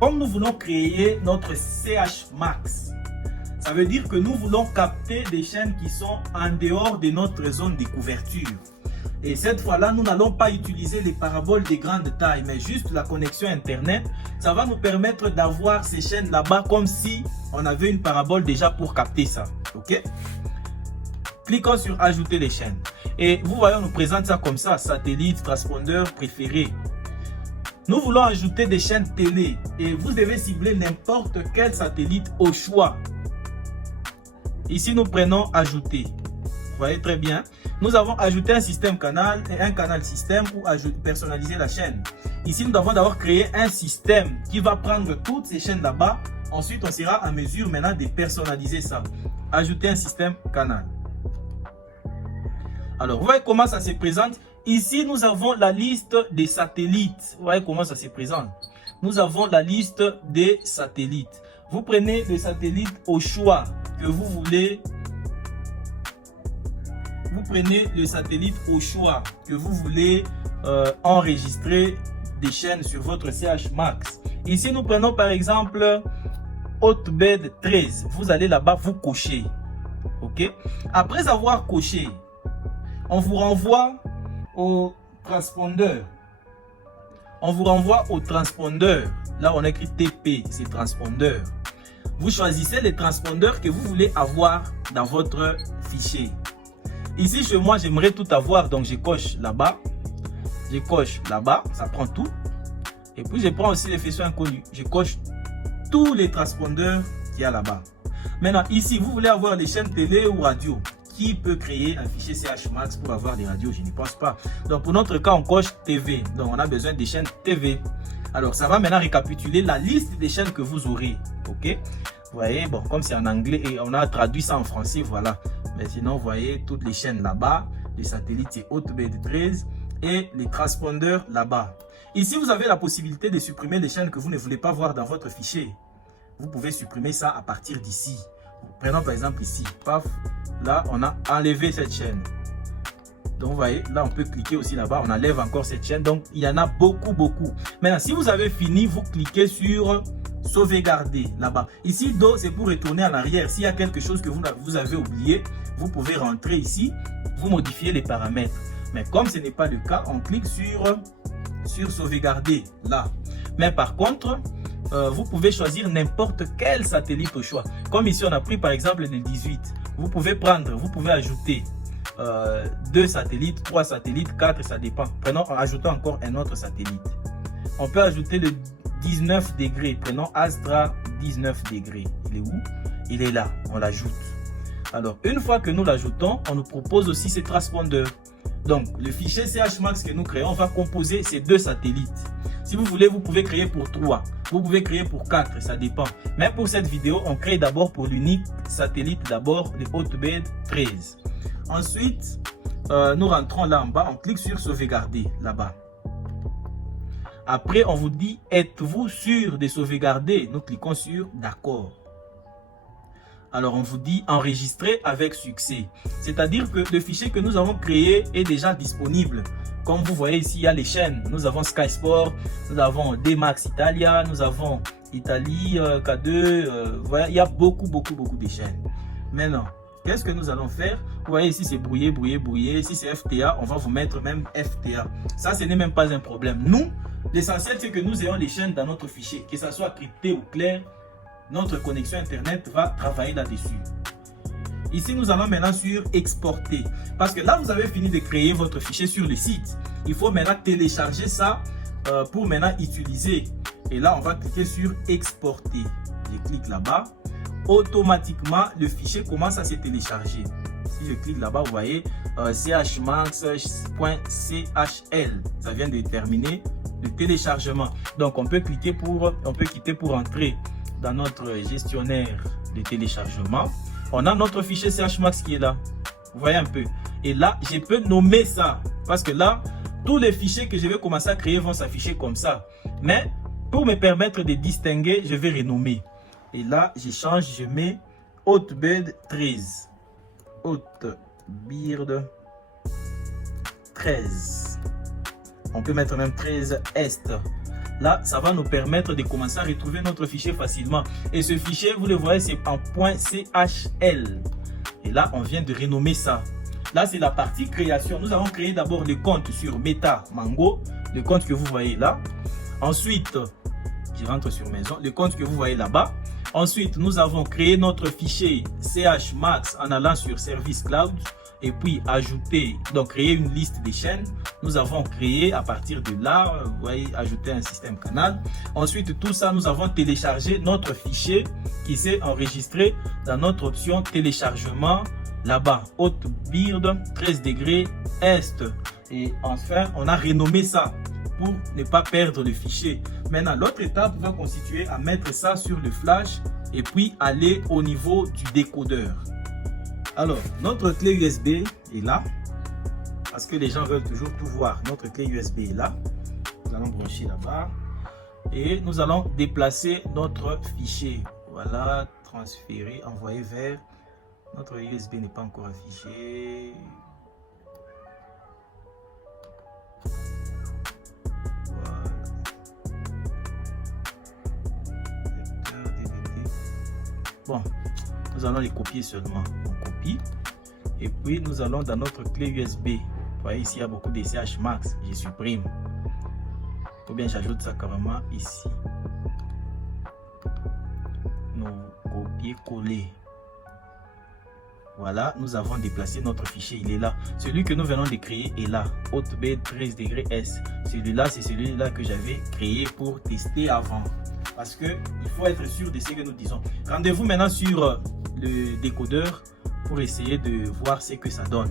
Comme nous voulons créer notre CH Max, ça veut dire que nous voulons capter des chaînes qui sont en dehors de notre zone de couverture. Et cette fois-là, nous n'allons pas utiliser les paraboles de grande taille, mais juste la connexion Internet. Ça va nous permettre d'avoir ces chaînes là-bas comme si on avait une parabole déjà pour capter ça. OK? Cliquons sur ajouter les chaînes. Et vous voyez, on nous présente ça comme ça, satellite, transpondeur préféré. Nous voulons ajouter des chaînes télé et vous devez cibler n'importe quel satellite au choix. Ici, nous prenons ajouter. Vous voyez très bien. Nous avons ajouté un système canal et un canal système pour personnaliser la chaîne. Ici, nous devons d'abord créer un système qui va prendre toutes ces chaînes là-bas. Ensuite, on sera en mesure maintenant de personnaliser ça. Ajouter un système canal. Alors, vous voyez comment ça se présente. Ici, nous avons la liste des satellites. Vous voyez comment ça se présente. Nous avons la liste des satellites. Vous prenez le satellite au choix que vous voulez. Vous prenez le satellite au choix que vous voulez enregistrer des chaînes sur votre CH Max. Ici, nous prenons par exemple Hotbed 13. Vous allez là-bas, vous cochez. OK? Après avoir coché, on vous renvoie au transpondeur. On vous renvoie au transpondeur. Là, on écrit TP, c'est transpondeur. Vous choisissez les transpondeurs que vous voulez avoir dans votre fichier. Ici, chez moi, j'aimerais tout avoir, donc je coche là-bas. Je coche là-bas, ça prend tout. Et puis, je prends aussi les faisceaux inconnus. Je coche tous les transpondeurs qu'il y a là-bas. Maintenant, ici, vous voulez avoir les chaînes télé ou radio. Qui peut créer un fichier CH Max pour avoir des radios? Je n'y pense pas. Donc, pour notre cas, on coche TV. Donc, on a besoin des chaînes TV. Alors, ça va maintenant récapituler la liste des chaînes que vous aurez. OK? Vous voyez, bon, comme c'est en anglais et on a traduit ça en français, voilà. Mais sinon, vous voyez toutes les chaînes là-bas. Les satellites, c'est Hotbed 13 et les transpondeurs là-bas. Ici, vous avez la possibilité de supprimer les chaînes que vous ne voulez pas voir dans votre fichier. Vous pouvez supprimer ça à partir d'ici. Prenons par exemple ici. Paf. Là, on a enlevé cette chaîne. Donc, vous voyez, là, on peut cliquer aussi là-bas. On enlève encore cette chaîne. Donc, il y en a beaucoup, beaucoup. Maintenant, si vous avez fini, vous cliquez sur sauvegarder là-bas. Ici, c'est pour retourner en arrière. S'il y a quelque chose que vous avez oublié, vous pouvez rentrer ici. Vous modifiez les paramètres. Mais comme ce n'est pas le cas, on clique sur sauvegarder là. Mais par contre, vous pouvez choisir n'importe quel satellite au choix. Comme ici, on a pris par exemple le 18. Vous pouvez prendre, vous pouvez ajouter 2 satellites, 3 satellites, 4, ça dépend. Prenons, ajoutons encore un autre satellite. On peut ajouter le 19 degrés. Prenons Astra 19 degrés. Il est où? Il est là. On l'ajoute. Alors, une fois que nous l'ajoutons, on nous propose aussi ces transpondeurs. Donc, le fichier CH Max que nous créons va composer ces 2 satellites. Si vous voulez, vous pouvez créer pour 3. Vous pouvez créer pour 4, ça dépend. Mais pour cette vidéo, on crée d'abord pour l'unique satellite, d'abord le Hotbed 13. Ensuite, nous rentrons là en bas, on clique sur sauvegarder là-bas. Après, on vous dit, êtes-vous sûr de sauvegarder? Nous cliquons sur d'accord. Alors, on vous dit enregistrer avec succès. C'est-à-dire que le fichier que nous avons créé est déjà disponible. Comme vous voyez ici, il y a les chaînes. Nous avons Sky Sport, nous avons D-Max Italia, nous avons Italie K2. Voilà, il y a beaucoup de chaînes. Maintenant, qu'est-ce que nous allons faire? Vous voyez ici, c'est brouillé, brouillé, brouillé. Si c'est FTA, on va vous mettre même FTA. Ça, ce n'est même pas un problème. Nous, l'essentiel, c'est que nous ayons les chaînes dans notre fichier. Que ça soit crypté ou clair, notre connexion Internet va travailler là-dessus. Ici, nous allons maintenant sur exporter. Parce que là, vous avez fini de créer votre fichier sur le site. Il faut maintenant télécharger ça pour maintenant utiliser. Et là, on va cliquer sur exporter. Je clique là-bas. Automatiquement, le fichier commence à se télécharger. Si je clique là-bas, vous voyez chmax.chl. Ça vient de terminer le téléchargement. Donc, on peut quitter pour entrer dans notre gestionnaire de téléchargement. On a notre fichier CHMax qui est là. Vous voyez un peu. Et là, je peux nommer ça. Parce que là, tous les fichiers que je vais commencer à créer vont s'afficher comme ça. Mais pour me permettre de distinguer, je vais renommer. Et là, je change, je mets Hotbed 13. Hotbed 13. On peut mettre même 13 Est. Là, ça va nous permettre de commencer à retrouver notre fichier facilement. Et ce fichier, vous le voyez, c'est en .chl. Et là, on vient de renommer ça. Là, c'est la partie création. Nous avons créé d'abord le compte sur MetaMango, le compte que vous voyez là. Ensuite, je rentre sur maison, le compte que vous voyez là-bas. Ensuite, nous avons créé notre fichier CHMax en allant sur Service Cloud et puis ajouter, donc créer une liste des chaînes. Nous avons créé à partir de là, vous voyez, ajouter un système canal. Ensuite, tout ça, nous avons téléchargé notre fichier qui s'est enregistré dans notre option téléchargement là-bas, haute bird 13 degrés est. Et enfin, on a renommé ça pour ne pas perdre le fichier. Maintenant, l'autre étape va constituer à mettre ça sur le flash et puis aller au niveau du décodeur. Alors, notre clé USB est là, parce que les gens veulent toujours tout voir. Notre clé USB est là. Nous allons brancher là-bas et nous allons déplacer notre fichier. Voilà, transférer, envoyer vers. Notre USB n'est pas encore affiché. Bon, nous allons les copier seulement. On copie. Et puis, nous allons dans notre clé USB. Vous voyez ici, il y a beaucoup de CHMax. Je supprime. Ou bien, j'ajoute ça carrément ici. Nous copier-coller. Voilà, nous avons déplacé notre fichier. Il est là. Celui que nous venons de créer est là. Hotbed 13 degrés S. Celui-là, c'est celui-là que j'avais créé pour tester avant. Parce qu'il faut être sûr de ce que nous disons. Rendez-vous maintenant sur le décodeur pour essayer de voir ce que ça donne.